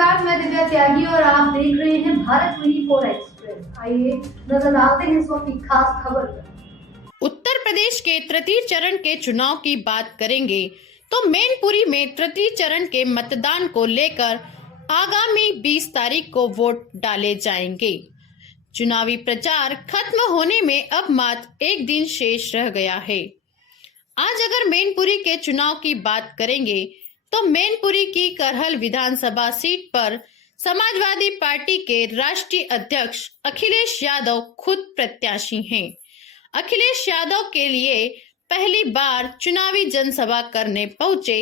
नमस्कार, मैं दिव्या त्यागी और आप देख रहे हैं भारत 24 एक्सप्रेस। आइए नजर डालते हैं इस वक्त की खास खबर पर। उत्तर प्रदेश के तृतीय चरण के चुनाव की बात करेंगे तो मैनपुरी में तृतीय चरण के मतदान को लेकर आगामी 20 तारीख को वोट डाले जाएंगे। चुनावी प्रचार खत्म होने में अब मात्र एक दिन शेष रह गया है। आज अगर मैनपुरी के चुनाव की बात करेंगे तो मैनपुरी की करहल विधानसभा सीट पर समाजवादी पार्टी के राष्ट्रीय अध्यक्ष अखिलेश यादव खुद प्रत्याशी हैं। अखिलेश यादव के लिए पहली बार चुनावी जनसभा करने पहुंचे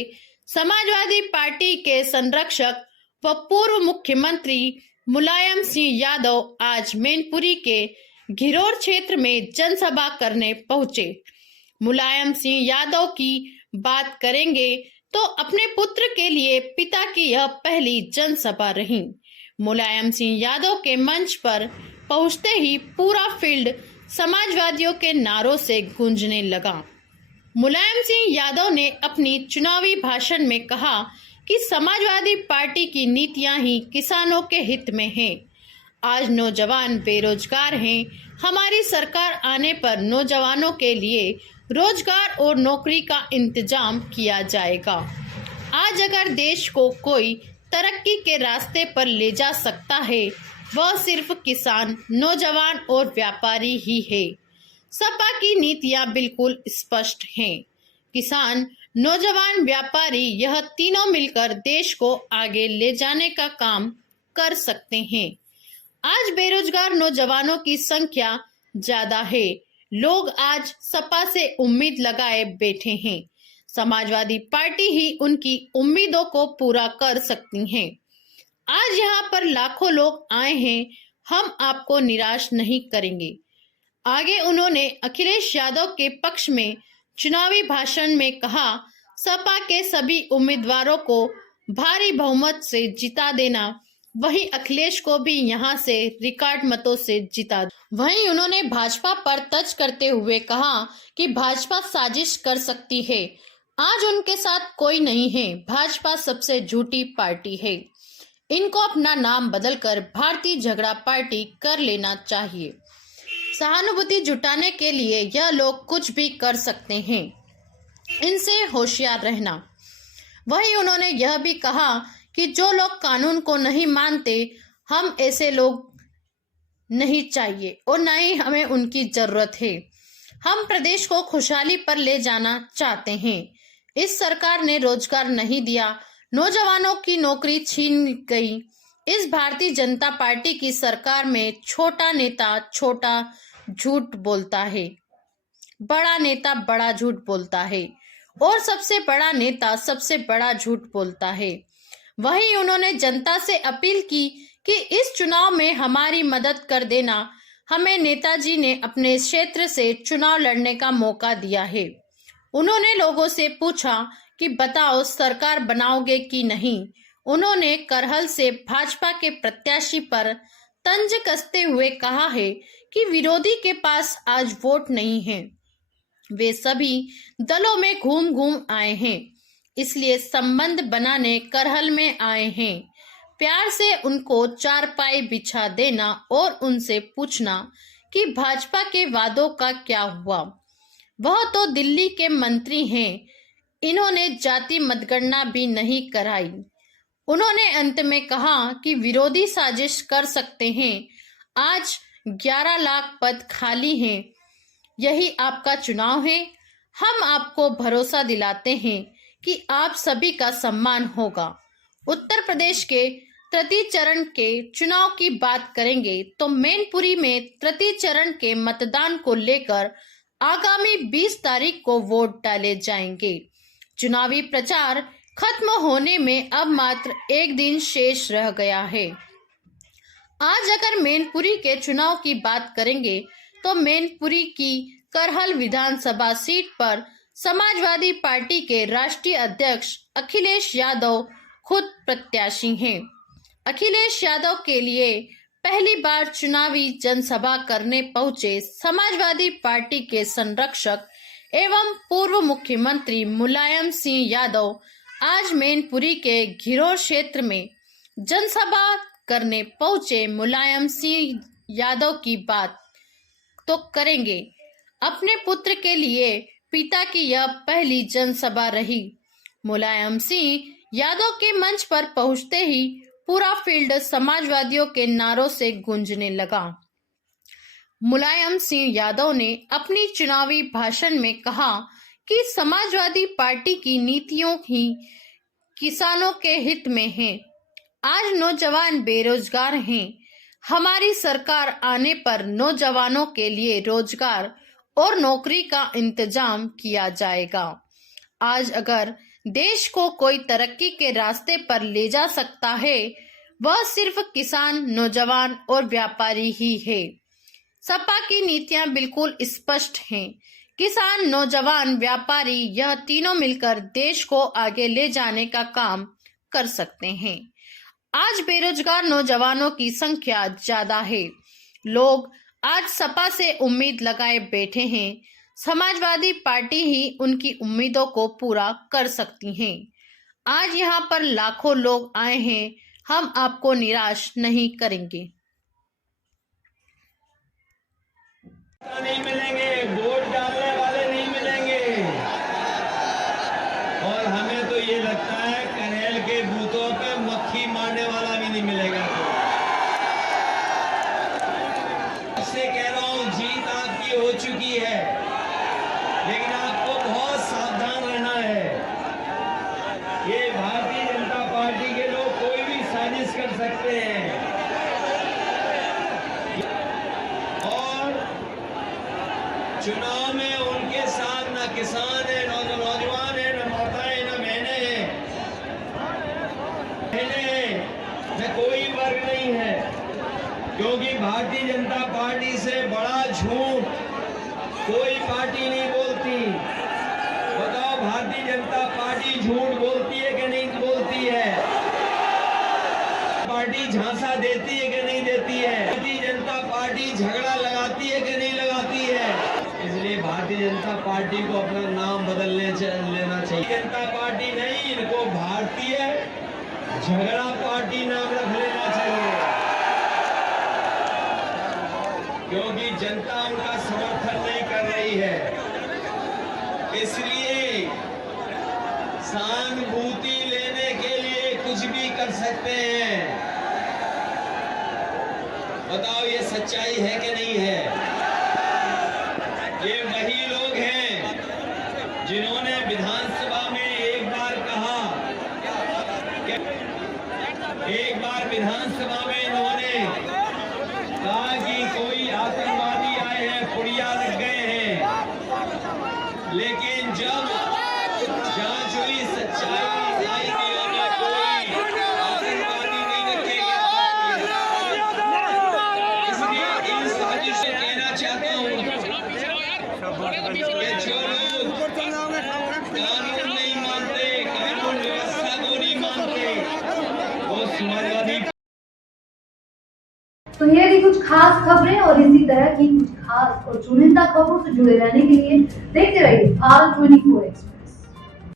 समाजवादी पार्टी के संरक्षक व पूर्व मुख्यमंत्री मुलायम सिंह यादव आज मैनपुरी के घिरोर क्षेत्र में जनसभा करने पहुंचे। मुलायम सिंह यादव की बात करेंगे तो अपने पुत्र के लिए पिता की यह पहली जनसभा रही। मुलायम सिंह यादव के मंच पर पहुंचते ही पूरा फील्ड समाजवादियों के नारों से गूंजने लगा। मुलायम सिंह यादव ने अपनी चुनावी भाषण में कहा कि समाजवादी पार्टी की नीतियां ही किसानों के हित में हैं। आज नौजवान बेरोजगार हैं। हमारी सरकार आने पर नौजवानों के लिए रोजगार और नौकरी का इंतजाम किया जाएगा। आज अगर देश को कोई तरक्की के रास्ते पर ले जा सकता है वह सिर्फ किसान, नौजवान और व्यापारी ही है। सपा की नीतियां बिल्कुल स्पष्ट हैं। किसान, नौजवान, व्यापारी यह तीनों मिलकर देश को आगे ले जाने का काम कर सकते हैं। आज बेरोजगार नौजवानों की संख्या ज्यादा है। लोग आज सपा से उम्मीद लगाए बैठे हैं। समाजवादी पार्टी ही उनकी उम्मीदों को पूरा कर सकती है। आज यहाँ पर लाखों लोग आए हैं, हम आपको निराश नहीं करेंगे। आगे उन्होंने अखिलेश यादव के पक्ष में चुनावी भाषण में कहा, सपा के सभी उम्मीदवारों को भारी बहुमत से जिता देना, वही अखिलेश को भी यहां से रिकॉर्ड मतों से जिता। वहीं उन्होंने भाजपा पर तंज करते हुए कहा कि भाजपा साजिश कर सकती है, आज उनके साथ कोई नहीं है। भाजपा सबसे झूठी पार्टी है, इनको अपना नाम बदलकर भारतीय झगड़ा पार्टी कर लेना चाहिए। सहानुभूति जुटाने के लिए यह लोग कुछ भी कर सकते हैं, इनसे होशियार रहना। वहीं उन्होंने यह भी कहा कि जो लोग कानून को नहीं मानते, हम ऐसे लोग नहीं चाहिए और न ही हमें उनकी जरूरत है। हम प्रदेश को खुशहाली पर ले जाना चाहते हैं। इस सरकार ने रोजगार नहीं दिया, नौजवानों की नौकरी छीन गई। इस भारतीय जनता पार्टी की सरकार में छोटा नेता छोटा झूठ बोलता है, बड़ा नेता बड़ा झूठ बोलता है और सबसे बड़ा नेता सबसे बड़ा झूठ बोलता है। वहीं उन्होंने जनता से अपील की कि इस चुनाव में हमारी मदद कर देना। हमें नेताजी ने अपने क्षेत्र से चुनाव लड़ने का मौका दिया है। उन्होंने लोगों से पूछा कि बताओ सरकार बनाओगे कि नहीं। उन्होंने करहल से भाजपा के प्रत्याशी पर तंज कसते हुए कहा है कि विरोधी के पास आज वोट नहीं है, वे सभी दलों में घूम घूम आए हैं, इसलिए संबंध बनाने करहल में आए हैं। प्यार से उनको चारपाई बिछा देना और उनसे पूछना कि भाजपा के वादों का क्या हुआ। वह तो दिल्ली के मंत्री हैं, इन्होंने जाति मतगणना भी नहीं कराई। उन्होंने अंत में कहा कि विरोधी साजिश कर सकते हैं। आज 11 लाख पद खाली हैं, यही आपका चुनाव है। हम आपको भरोसा दिलाते हैं कि आप सभी का सम्मान होगा। उत्तर प्रदेश के तृतीय चरण के चुनाव की बात करेंगे तो मैनपुरी में तृतीय चरण के मतदान को लेकर आगामी 20 तारीख को वोट डाले जाएंगे। चुनावी प्रचार खत्म होने में अब मात्र एक दिन शेष रह गया है। आज अगर मैनपुरी के चुनाव की बात करेंगे तो मैनपुरी की करहल विधानसभा सीट पर समाजवादी पार्टी के राष्ट्रीय अध्यक्ष अखिलेश यादव खुद प्रत्याशी हैं। अखिलेश यादव के लिए पहली बार चुनावी जनसभा करने पहुंचे समाजवादी पार्टी के संरक्षक एवं पूर्व मुख्यमंत्री मुलायम सिंह यादव आज मैनपुरी के घिरोर क्षेत्र में जनसभा करने पहुंचे मुलायम सिंह यादव की बात तो करेंगे। अपने पुत्र के लिए पिता की यह पहली जनसभा रही। मुलायम सिंह यादव के मंच पर पहुंचते ही पूरा फील्ड समाजवादियों के नारों से गूंजने लगा। मुलायम सिंह यादव ने अपनी चुनावी भाषण में कहा कि समाजवादी पार्टी की नीतियों ही किसानों के हित में हैं। आज नौजवान बेरोजगार हैं। हमारी सरकार आने पर नौजवानों के लिए रोजगार और नौकरी का इंतजाम किया जाएगा। आज अगर देश को कोई तरक्की के रास्ते पर ले जा सकता है, वह सिर्फ किसान, नौजवान और व्यापारी ही है। सपा की नीतियां बिल्कुल स्पष्ट हैं। किसान, नौजवान, व्यापारी, यह तीनों मिलकर देश को आगे ले जाने का काम कर सकते हैं। आज बेरोजगार नौजवानों की संख्या ज्यादा है। लोग आज सपा से उम्मीद लगाए बैठे हैं। समाजवादी पार्टी ही उनकी उम्मीदों को पूरा कर सकती है। आज यहाँ पर लाखों लोग आए हैं। हम आपको निराश नहीं करेंगे। नहीं मिलेंगे, वोट डालने वाले नहीं मिलेंगे। और हमें तो ये लगता है कनेल के बूथों पे मक्खी मारने वाला भी नहीं मिलेगा। इससे कह रहा हूं, जीत आपकी हो चुकी है, लेकिन आपको बहुत सावधान रहना है। ये भारतीय जनता पार्टी के लोग कोई भी साजिश कर सकते हैं और चुनाव में उनके साथ न किसान है, न नौजवान है, न माताएं, न बहनें हैं, न कोई वर्ग नहीं है। क्योंकि भारतीय जनता पार्टी से बड़ा झूठ कोई पार्टी नहीं बोलती। बताओ, भारतीय जनता पार्टी झूठ बोलती है कि नहीं बोलती है? पार्टी झांसा देती है कि नहीं देती है? भारतीय जनता पार्टी झगड़ा लगाती है कि नहीं लगाती है? इसलिए भारतीय जनता पार्टी को अपना नाम बदल लेना चाहिए। जनता पार्टी नहीं, इनको भारतीय झगड़ा पार्टी नाम रख लेना चाहिए, क्योंकि जनता उनका समर्थन नहीं कर रही है। इसलिए सहानुभूति लेने के लिए कुछ भी कर सकते हैं। बताओ, ये सच्चाई है कि नहीं है? ये वही लोग हैं जिन्होंने विधानसभा में एक बार कहा कि विधानसभा में इन्होंने कहा कि कोई आतंकवादी आए हैं, पुड़िया लग गए हैं, लेकिन जब जांच हुई, सच्चाई आई कि उन्हें कोई आतंकवादी नहीं रखे गए। इसलिए इन साजिश से कहना चाहता हूँ कि जो लोग कानून नहीं मानते, कानून व्यवस्था को नहीं मानते, वो समाजवादी। तो ये भी कुछ खास खबरें और इसी तरह की कुछ खास और चुनिंदा खबरों से जुड़े रहने के लिए देखते रहिए भारत 24 एक्सप्रेस।